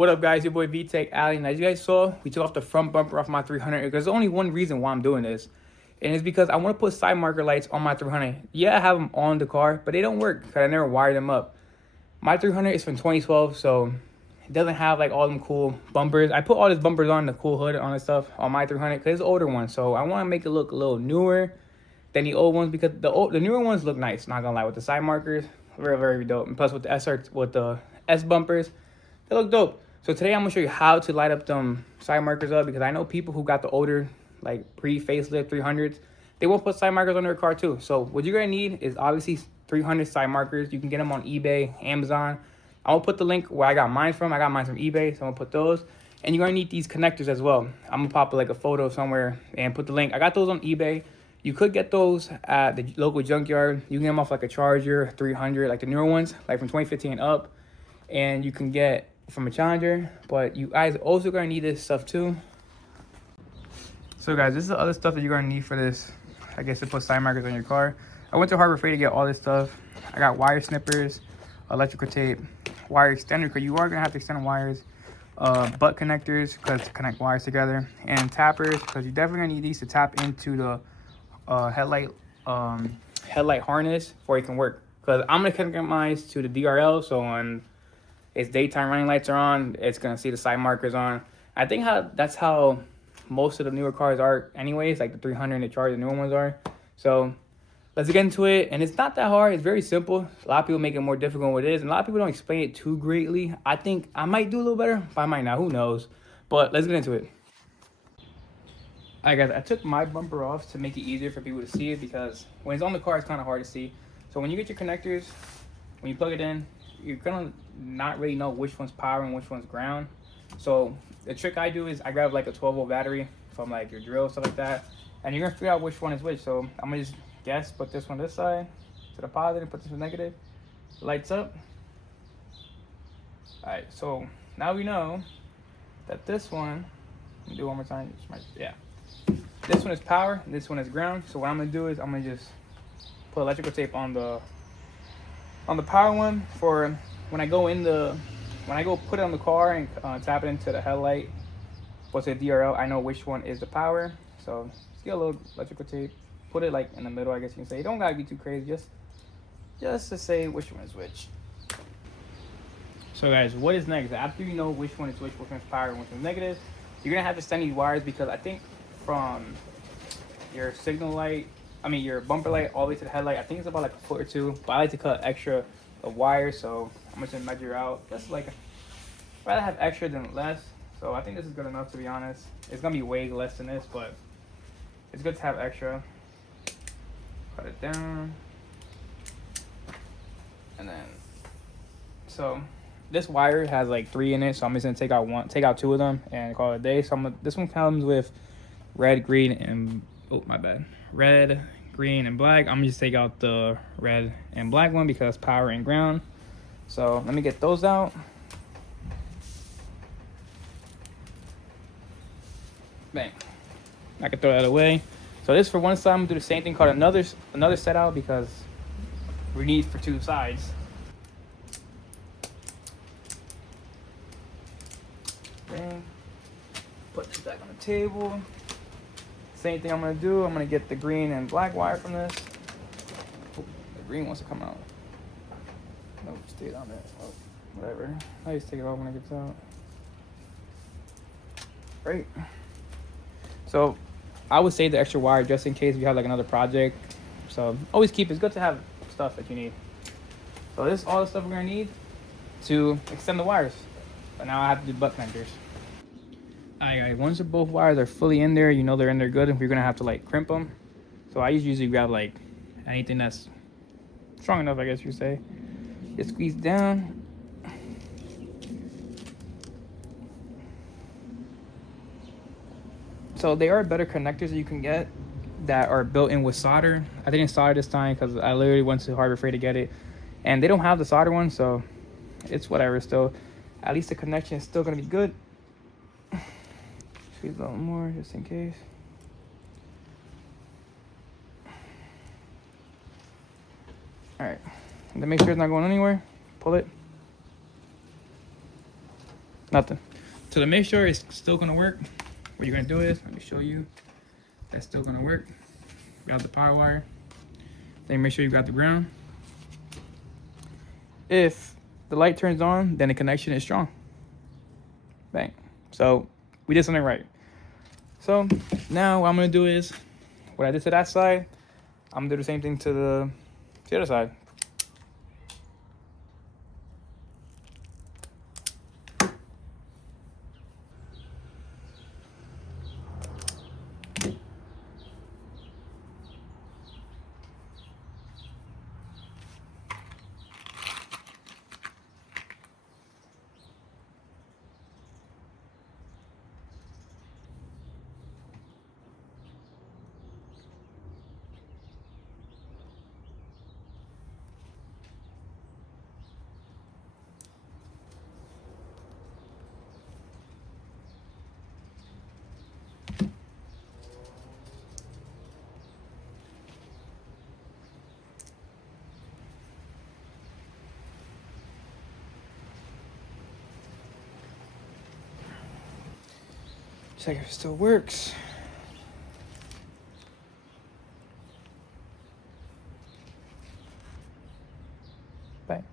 What up, guys? Your boy VTech Ali, and as you guys saw, we took off the front bumper off my 300. There's only one reason why I'm doing this, and it's because I want to put side marker lights on my 300. Yeah, I have them on the car, but they don't work because I never wired them up. My 300 is from 2012, so it doesn't have like all them cool bumpers. I put all these bumpers on, the cool hood on and stuff on my 300 because it's an older one, so I want to make it look a little newer than the old ones because the newer ones look nice. Not gonna lie, with the side markers, very dope. And plus with the S bumpers, they look dope. So today I'm gonna show you how to light up them side markers up because I know people who got the older, like pre-facelift 300s, they won't put side markers on their car too. So what you're gonna need is obviously 300 side markers. You can get them on eBay, Amazon. I'll put the link where I got mine from. I got mine from eBay, so I'm gonna put those. And you're gonna need these connectors as well. I'm gonna pop like a photo somewhere and put the link. I got those on eBay. You could get those at the local junkyard. You can get them off like a Charger 300, like the newer ones, like from 2015 up. And you can get from a Challenger, but you guys also gonna need this stuff too. So guys, this is the other stuff that you're gonna need for this, I guess, to put side markers on your car. I went to Harbor Freight to get all this stuff. I got wire snippers, electrical tape, wire extender, because you are gonna have to extend wires, butt connectors, because to connect wires together, and tappers, because you're definitely gonna need these to tap into the headlight harness before it can work. Because I'm gonna connect mine to the DRL, so when its daytime running lights are on, it's gonna see the side markers on. I think that's how most of the newer cars are anyways, like the 300 and the Charger, the newer ones are. So let's get into it. And it's not that hard, it's very simple. A lot of people make it more difficult than what it is, and a lot of people don't explain it too greatly. I think I might do a little better, but I might not, who knows. But let's get into it. Alright guys, I took my bumper off to make it easier for people to see it, because when it's on the car, it's kind of hard to see. So when you get your connectors, when you plug it in, you're gonna not really know which one's power and which one's ground. So the trick I do is I grab like a 12-volt battery from like your drill, stuff like that, and you're gonna figure out which one is which. So I'm gonna just guess, put this one this side to the positive, put this one negative, lights up. All right, so now we know that this one, let me do it one more time. Yeah, this one is power and this one is ground. So what I'm gonna do is I'm gonna just put electrical tape on the power one for when I go put it on the car and tap it into the headlight, what's the DRL, I know which one is the power. So just get a little electrical tape, put it like in the middle, I guess you can say. You don't gotta be too crazy, just to say which one is which. So guys, what is next? After you know which one is which one's power and which one's negative, you're gonna have to extend these wires, because I think from your signal light, your bumper light all the way to the headlight, I think it's about like a foot or two, but I like to cut extra of wire, so I'm just gonna measure out. Just like, I'd rather have extra than less, so I think this is good enough, to be honest. It's gonna be way less than this, but it's good to have extra. Cut it down, and then, so this wire has like 3 in it, so I'm just gonna take out 2 of them and call it a day. So this one comes with red, green, and red, green, and black. I'm gonna just take out the red and black one because power and ground. So let me get those out. Bang. I can throw that away. So this for one side, I'm gonna do the same thing, called another set out, because we need for 2 sides. Bang. Put this back on the table. Same thing I'm gonna do. I'm gonna get the green and black wire from this. Oh, the green wants to come out. Nope, stayed on there. Oh, whatever. I just take it off when it gets out. Great. So I would save the extra wire just in case you have like another project. So always keep. It's good to have stuff that you need. So this is all the stuff we're gonna need to extend the wires. But now I have to do butt connectors. Alright, once both wires are fully in there, you know they're in there good, and we're gonna have to like crimp them. So I usually grab like anything that's strong enough, I guess you say. Just squeeze down. So they are better connectors that you can get that are built in with solder. I didn't solder this time because I literally went to Harbor Freight to get it, and they don't have the solder one, so it's whatever. Still, at least the connection is still gonna be good. Squeeze a little more just in case. All right, and then make sure it's not going anywhere. Pull it. Nothing. So to make sure it's still gonna work, what you're gonna do is, let me show you, that's still gonna work. Grab the power wire, then make sure you got the ground. If the light turns on, then the connection is strong. Bang. So we did something right. So now what I'm gonna do is, what I did to that side, I'm gonna do the same thing to the other side. Check if it still works. Bang.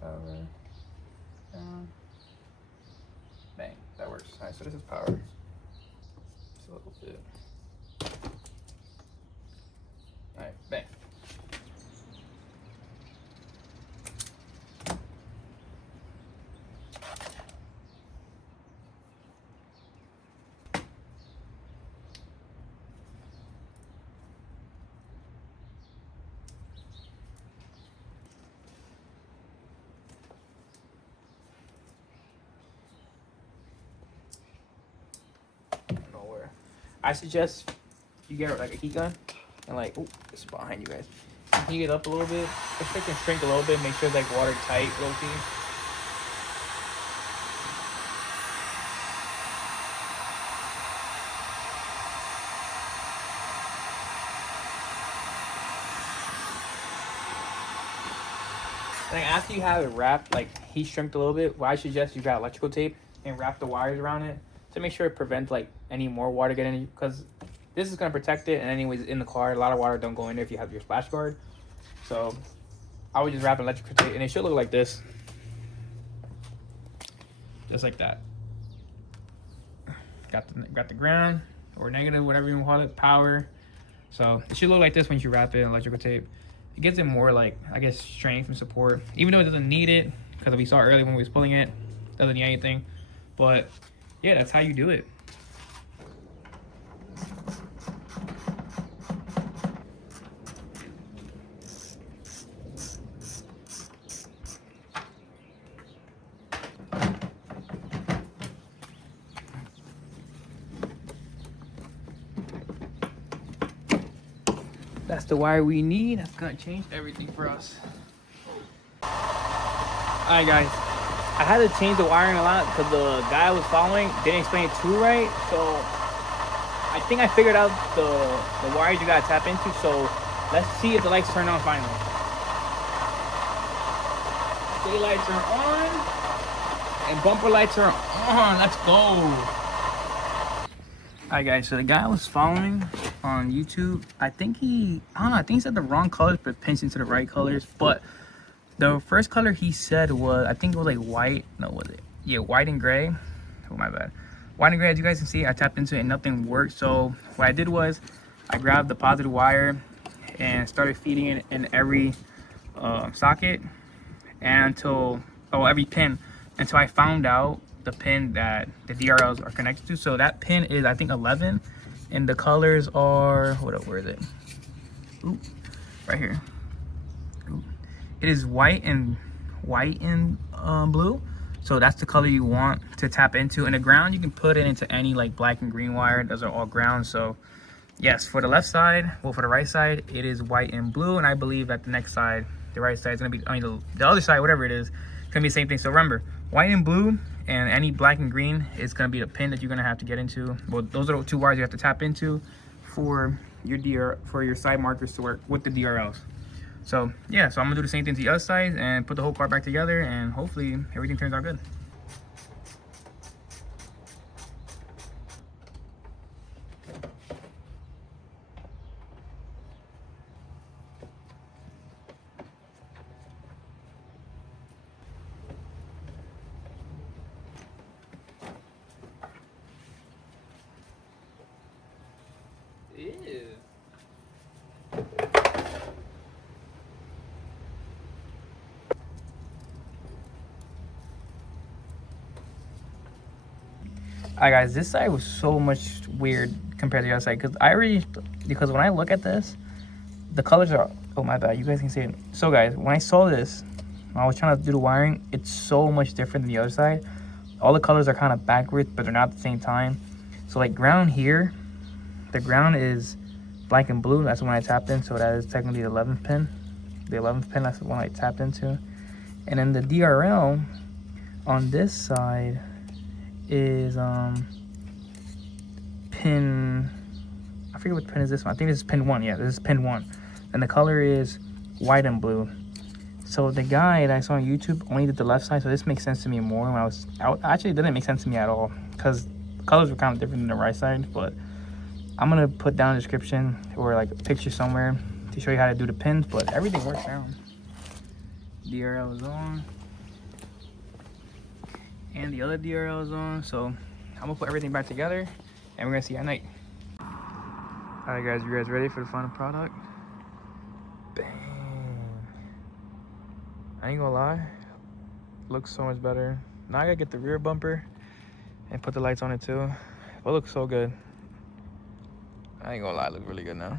Power. Bang. That works. Alright, so this is power. Just a little bit. Alright, bang. I suggest you get like a heat gun and like, oh, it's behind you guys. Heat it up a little bit. Just make it shrink a little bit. Make sure it's like watertight, low key. Like after you have it wrapped, like heat shrinked a little bit, what I suggest you got electrical tape and wrap the wires around it to make sure it prevents like any more water getting in, because this is going to protect it. And anyways, in the car, a lot of water don't go in there if you have your splash guard. So I would just wrap electrical tape and it should look like this. Just like that. Got the ground or negative, whatever you want to call it, power. So it should look like this when you wrap it in electrical tape. It gives it more like, I guess, strength and support. Even though it doesn't need it, because we saw earlier when we was pulling it, doesn't need anything. But yeah, that's how you do it. That's the wire we need. That's gonna change everything for us. Alright guys, I had to change the wiring a lot because the guy I was following didn't explain it too right. So I think I figured out the wires you gotta tap into. So let's see if the lights turn on finally. Daylights are on and bumper lights are on. Let's go. Alright guys, so the guy I was following on YouTube, I think he said the wrong colors but pinched into the right colors. But the first color he said was, I think it was like white. No, was it? Yeah, white and gray. Oh, my bad. White and gray, as you guys can see, I tapped into it and nothing worked. So what I did was I grabbed the positive wire and started feeding it in every socket and every pin until I found out the pin that the DRLs are connected to. So that pin is, I think, 11, and the colors are, where is it? Ooh, right here. Ooh. It is white and blue. So that's the color you want to tap into. And the ground, you can put it into any like black and green wire. Those are all ground. So yes, for the left side, well, for the right side, it is white and blue. And I believe that the next side, the right side is gonna be, the other side, whatever it is, gonna be the same thing. So remember, white and blue and any black and green is gonna be the pin that you're gonna have to get into. Well, those are the two wires you have to tap into for your side markers to work with the DRLs. So yeah, so I'm gonna do the same thing to the other side and put the whole car back together, and hopefully everything turns out good. Ew. Alright guys, this side was so much weird compared to the other side, because when I look at this, the colors are, oh my bad, you guys can see it. So guys, when I saw this, when I was trying to do the wiring, it's so much different than the other side. All the colors are kind of backwards, but they're not at the same time. So like ground here, the ground is black and blue. That's the one I tapped in, so that is technically the 11th pin. The 11th pin, that's the one I tapped into. And then the DRL on this side is pin, I forget what pin is this one. I think this is pin 1. Yeah, this is pin 1. And the color is white and blue. So the guy that I saw on YouTube only did the left side, so this makes sense to me more when I was out. Actually, it didn't make sense to me at all because the colors were kind of different than the right side. But I'm gonna put down a description or like a picture somewhere to show you how to do the pins, but everything works now. DRL is on. And the other DRL is on, so I'm gonna put everything back together and we're gonna see at night. Alright guys, you guys ready for the final product? Bang. I ain't gonna lie, looks so much better. Now I gotta get the rear bumper and put the lights on it too. But it looks so good. I ain't gonna lie, it looks really good now.